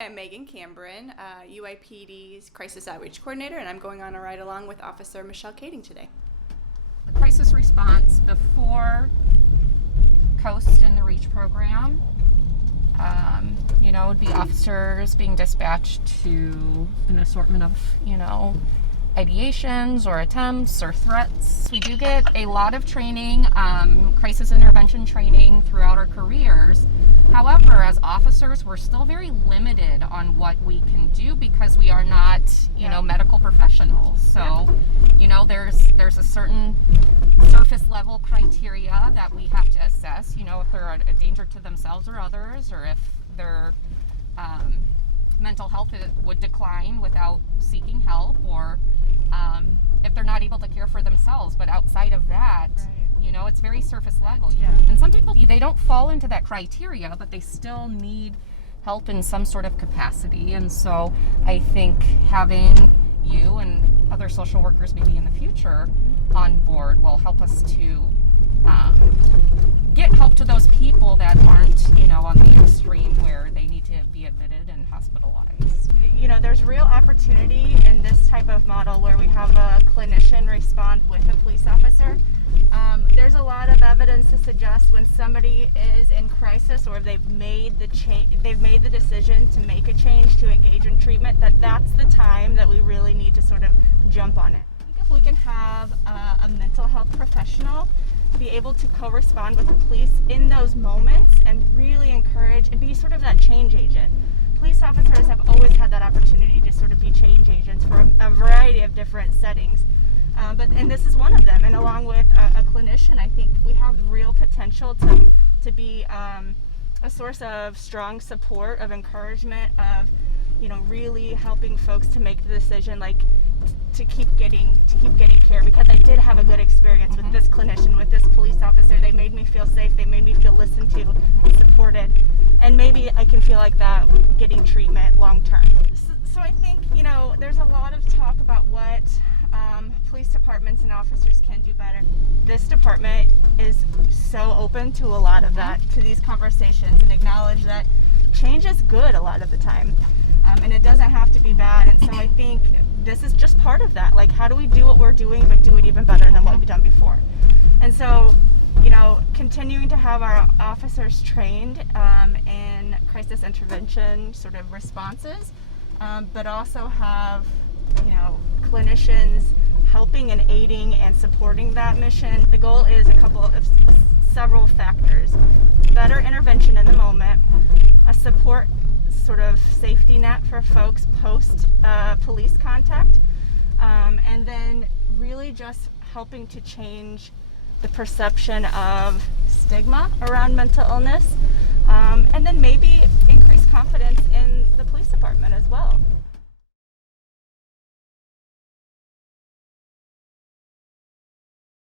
I'm Megan Cambron, UIPD's Crisis Outreach Coordinator, and I'm going on a ride along with Officer Michelle Kading today. The crisis response before COAST and the REACH program, would be officers being dispatched to an assortment of, ideations or attempts or threats. We do get a lot of training, crisis intervention training throughout our careers. However, as officers, we're still very limited on what we can do because we are not, medical professionals. So, there's a certain surface level criteria that we have to assess, if they're a danger to themselves or others, or if their mental health would decline without seeking help, or if they're not able to care for themselves. But outside of that, it's very surface level. Yeah. And some people, they don't fall into that criteria, but they still need help in some sort of capacity. And so I think having you and other social workers maybe in the future on board will help us to get help to those people that aren't, on the extreme where they need to be admitted and hospitalized. There's real opportunity in this type of model where we have a clinician respond with a police officer. There's a lot of evidence to suggest when somebody is in crisis or they've made the decision to make a change to engage in treatment, that's the time that we really need to sort of jump on it. If we can have a mental health professional be able to co-respond with the police in those moments and really encourage and be sort of that change agent. Police officers have always had that opportunity to sort of be change agents for a variety of different settings. And this is one of them. And along with a clinician, I think we have real potential to be a source of strong support, of encouragement, of really helping folks to make the decision, to keep getting care. Because I did have a good experience with this clinician, with this police officer. They made me feel safe. They made me feel listened to, supported, and maybe I can feel like that getting treatment long term. So I think there's a lot of talk about what police departments and officers can do better. This department is so open to a lot of that, to these conversations, and acknowledge that change is good a lot of the time, and it doesn't have to be bad. And so I think this is just part of that. How do we do what we're doing but do it even better than what we've done before? And so continuing to have our officers trained in crisis intervention sort of responses, but also have clinicians helping and aiding and supporting that mission. The goal is several factors: better intervention in the moment, a support sort of safety net for folks post police contact, and then really just helping to change the perception of stigma around mental illness, and then maybe increase confidence in the police department as well.